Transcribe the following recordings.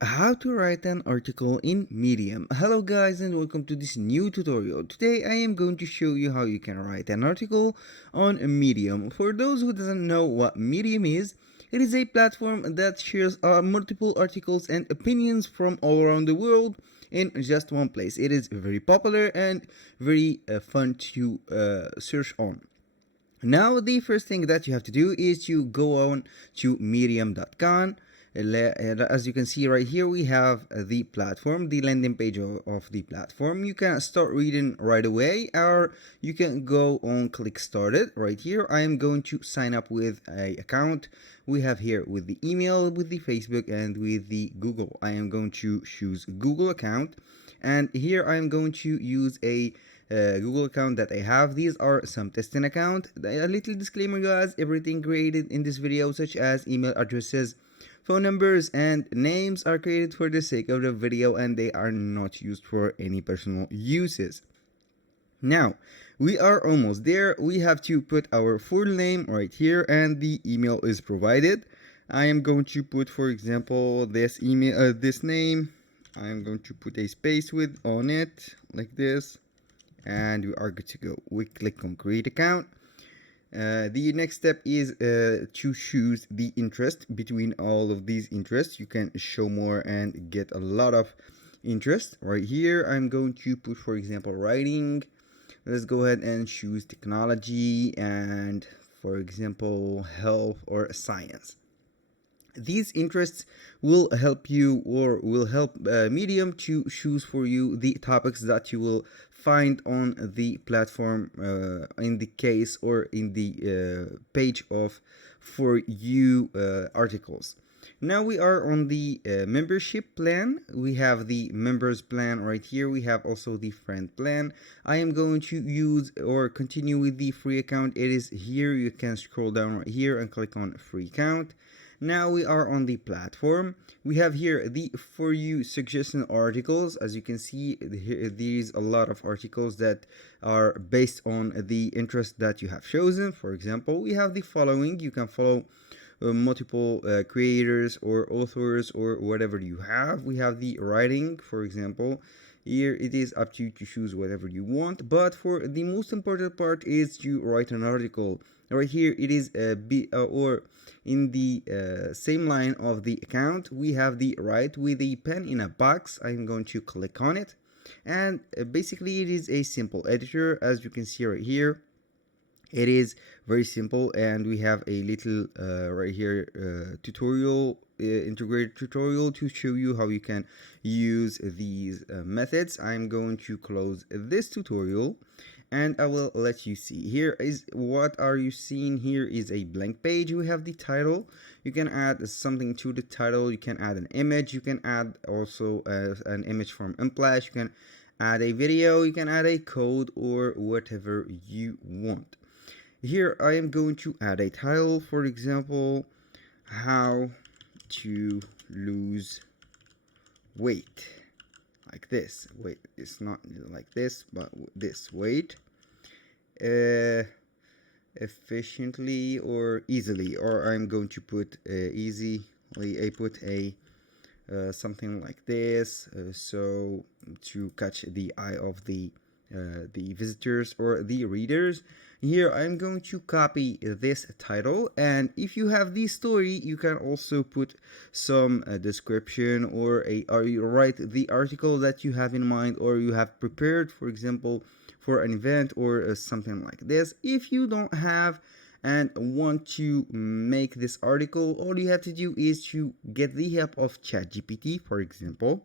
How to write an article in Medium. Hello guys and welcome to this new tutorial. Today I am going to show you how you can write an article on Medium. For those who doesn't know what Medium is, it is a platform that shares multiple articles and opinions from all around the world in just one place. It is very popular and very fun to search on. Now the first thing that you have to do is to go on to medium.com. As you can see right here, we have the platform, the landing page of the platform. You can start reading right away, or you can go on click started right here. I am going to sign up with a account we have here with the email, with the Facebook, and with the Google. I am going to choose Google account, and here I am going to use a Google account that I have. These are some testing account. A little disclaimer guys, everything created in this video such as email addresses, phone numbers, and names are created for the sake of the video and they are not used for any personal uses. Now we are almost there. We have to put our full name right here and the email is provided. I am going to put, for example, this email, this name. I am going to put a space with on it like this, and we are good to go. We click on create account. The next step is to choose the interest. Between all of these interests, you can show more and get a lot of interest. Right here I'm going to put, for example, writing. Let's go ahead and choose technology and, for example, health or science. These interests will help you, or will help Medium to choose for you the topics that you will find on the platform, in the case or in the page of for you articles. Now we are on the membership plan. We have the members plan right here. We have also the friend plan. I am going to use or continue with the free account. It is here. You can scroll down right here and click on free account. Now we are on the platform. We have here the for you suggestion articles. As you can see, these a lot of articles that are based on the interest that you have chosen. For example, we have the following. You can follow multiple creators or authors or whatever you have. We have the writing, for example. Here it is up to you to choose whatever you want, but for the most important part is to write an article. Right here it is or in the same line of the account, we have the write with a pen in a box. I'm going to click on it, and basically it is a simple editor. As you can see right here, it is very simple, and we have a little right here tutorial, integrated tutorial to show you how you can use these methods. I'm going to close this tutorial and I will let you see. Here is what are you seeing. Here is a blank page. We have the title. You can add something to the title. You can add an image. You can add also an image from Unsplash. You can add a video. You can add a code or whatever you want. Here I am going to add a title, for example, how to lose weight, like this. Wait, it's not like this, but this. Weight efficiently or easily, or I'm going to put easily. I put a something like this, so to catch the eye of the visitors or the readers. Here I'm going to copy this title, and if you have the story, you can also put some description or you write the article that you have in mind or you have prepared, for example, for an event or something like this. If you don't have and want to make this article, all you have to do is to get the help of ChatGPT. For example,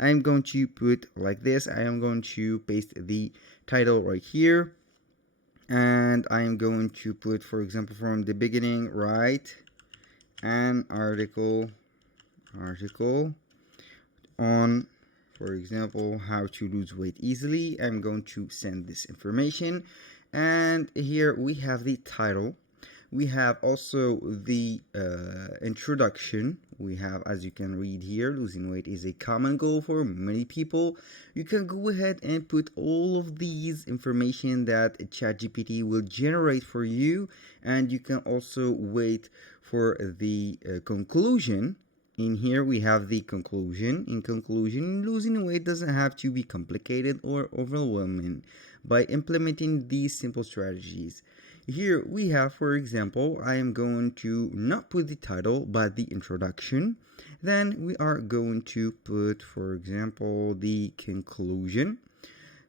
I'm going to put like this. I am going to paste the title right here, and I am going to put, for example, from the beginning, write an article on, for example, how to lose weight easily. I'm going to send this information, and here we have the title. We have also the introduction. We have, as you can read here, losing weight is a common goal for many people. You can go ahead and put all of these information that ChatGPT will generate for you, and you can also wait for the conclusion. in here we have the conclusion. In conclusion, losing weight doesn't have to be complicated or overwhelming. By implementing these simple strategies, here we have, for example, I am going to not put the title but the introduction. Then we are going to put, for example, the conclusion.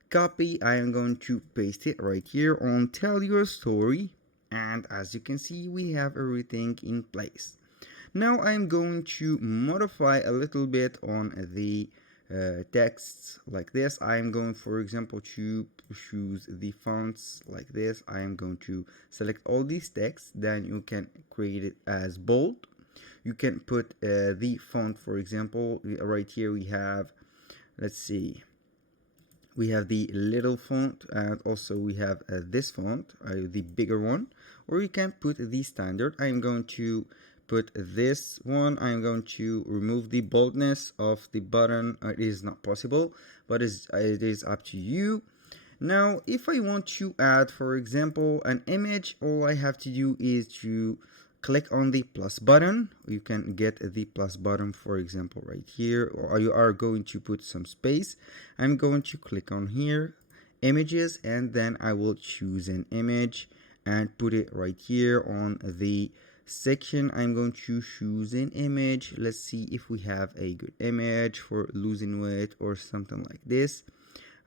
Copy, I am going to paste it right here on tell your story, and as you can see we have everything in place. Now I'm going to modify a little bit on the texts like this. I am going, for example, to choose the fonts like this. I am going to select all these texts. Then you can create it as bold. You can put the font, for example, right here we have, let's see, we have the little font, and also we have this font, the bigger one, or you can put the standard. I'm going to put this one. I'm going to remove the boldness of the button. It is not possible, but it is up to you. Now if I want to add, for example, an image, all I have to do is to click on the plus button. You can get the plus button, for example, right here, or you are going to put some space. I'm going to click on here, images, and then I will choose an image and put it right here on the section. I'm going to choose an image. Let's see if we have a good image for losing weight or something like this.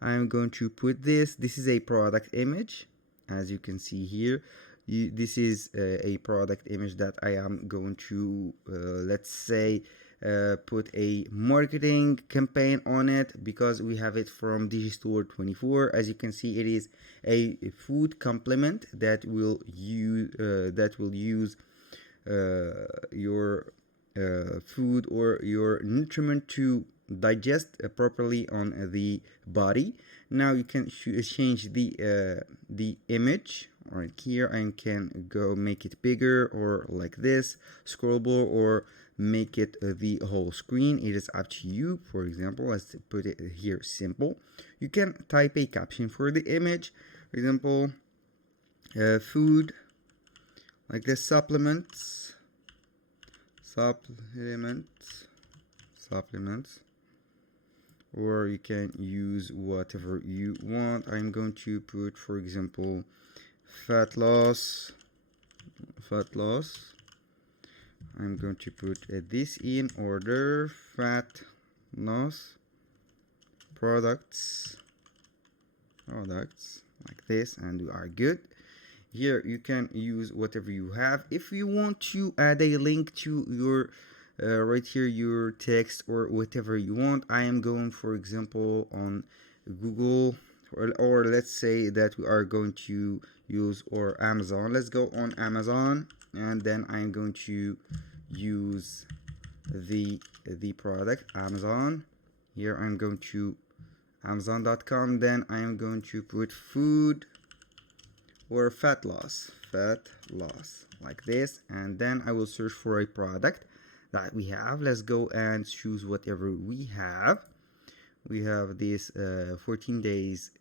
I'm going to put this is a product image, as you can see here. This is a product image that I am going to let's say put a marketing campaign on it, because we have it from Digistore 24. As you can see, it is a food complement that will use your food or your nutriment to digest properly on the body. Now you can change the image right here. I can go make it bigger, or like this, scrollable, or make it the whole screen. It is up to you. For example, let's put it here simple. You can type a caption for the image, for example, food, like this, supplements, or you can use whatever you want. I'm going to put, for example, fat loss. I'm going to put this in order, fat loss products like this, and we are good. Here you can use whatever you have. If you want to add a link to your right here, your text or whatever you want, I am going, for example, on Google, or let's say that we are going to use or Amazon. Let's go on Amazon, and then I'm going to use the product Amazon. Here I'm going to Amazon.com. Then I am going to put food or fat loss like this, and then I will search for a product that we have. Let's go and choose whatever we have. We have this 14 days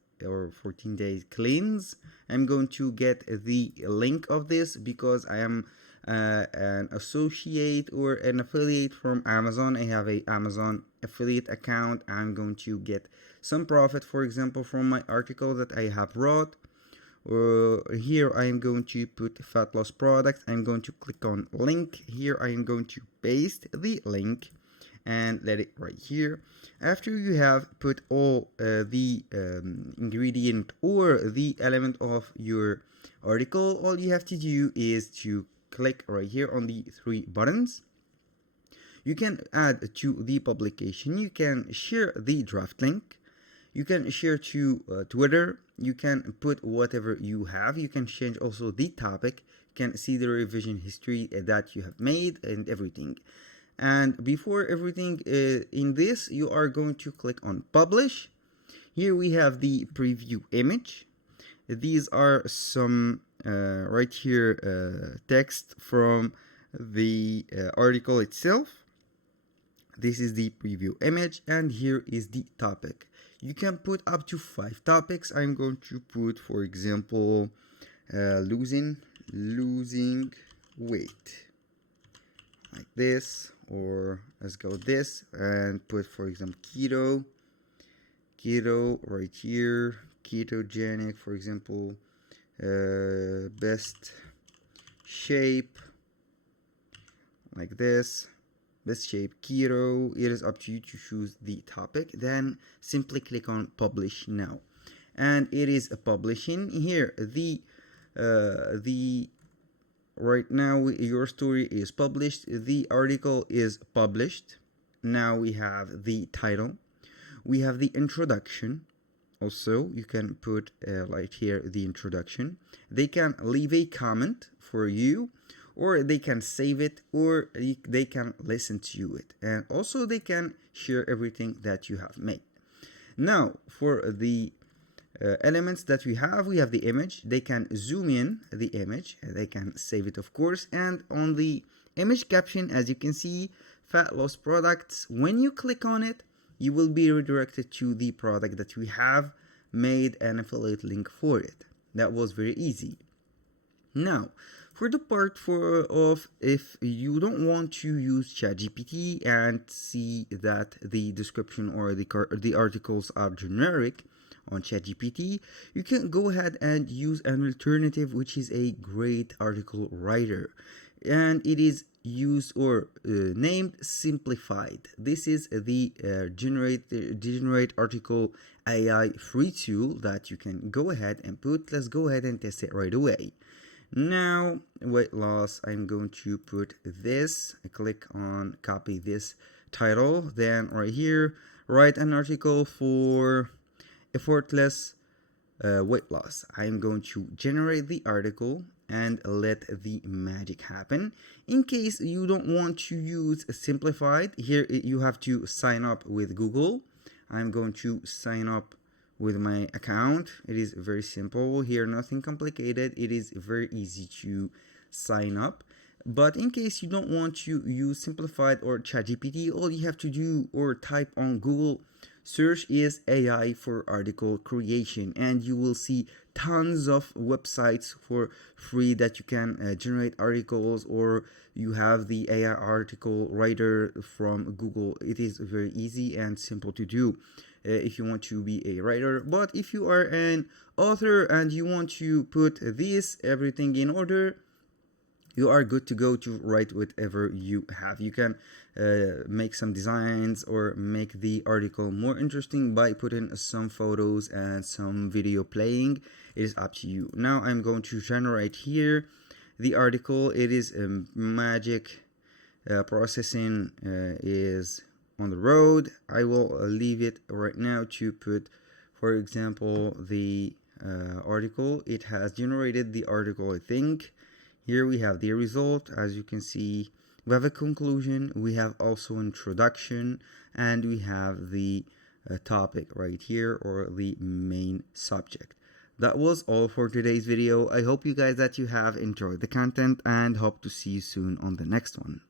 cleanse. I'm going to get the link of this because I am an associate or an affiliate from Amazon. I have a Amazon affiliate account. I'm going to get some profit, for example, from my article that I have wrote. Here I am going to put fat loss product. I'm going to click on link. Here I am going to paste the link and let it right here. After you have put all the ingredient or the element of your article, all you have to do is to click right here on the three buttons. You can add to the publication. You can share the draft link. You can share to Twitter. You can put whatever you have. You can change also the topic. You can see the revision history that you have made and everything. And before everything in this, you are going to click on publish. Here we have the preview image. These are some right here text from the article itself. This is the preview image, and here is the topic. You can put up to 5 topics. I'm going to put, for example, losing weight. like this, or let's go this and put, for example, keto right here, ketogenic, for example, best shape, like this, best shape keto. It is up to you to choose the topic, then simply click on publish now, and it is publishing here. The right now your story is published, the article is published. Now we have the title, we have the introduction. Also, you can put right here the introduction. They can leave a comment for you, or they can save it, or they can listen to it, and also they can share everything that you have made. Now for the elements that we have the image. They can zoom in the image, they can save it, of course. And on the image caption, as you can see, fat loss products, when you click on it, you will be redirected to the product that we have made an affiliate link for it. That was very easy. Now for the part of if you don't want to use ChatGPT and see that the description or the articles are generic on ChatGPT, you can go ahead and use an alternative, which is a great article writer, and it is used or named Simplified. This is the generate article AI free tool that you can go ahead and put. Let's go ahead and test it right away. Now weight loss, I'm going to put this, I click on copy this title, then right here write an article for effortless weight loss. I'm going to generate the article and let the magic happen. In case you don't want to use Simplified, here you have to sign up with Google. I'm going to sign up with my account. It is very simple here, nothing complicated. It is very easy to sign up. But in case you don't want to use Simplified or ChatGPT, all you have to do or type on Google search is AI for article creation, and you will see tons of websites for free that you can generate articles, or you have the AI article writer from Google. It is very easy and simple to do if you want to be a writer. But if you are an author and you want to put this everything in order, you are good to go to write whatever you have. You can make some designs or make the article more interesting by putting some photos and some video playing. It is up to you. Now I'm going to generate here the article. It is magic processing is on the road. I will leave it right now to put, for example, the article. It has generated the article, I think. Here we have the result. As you can see, we have a conclusion, we have also introduction, and we have the topic right here, or the main subject. That was all for today's video. I hope you guys that you have enjoyed the content, and hope to see you soon on the next one.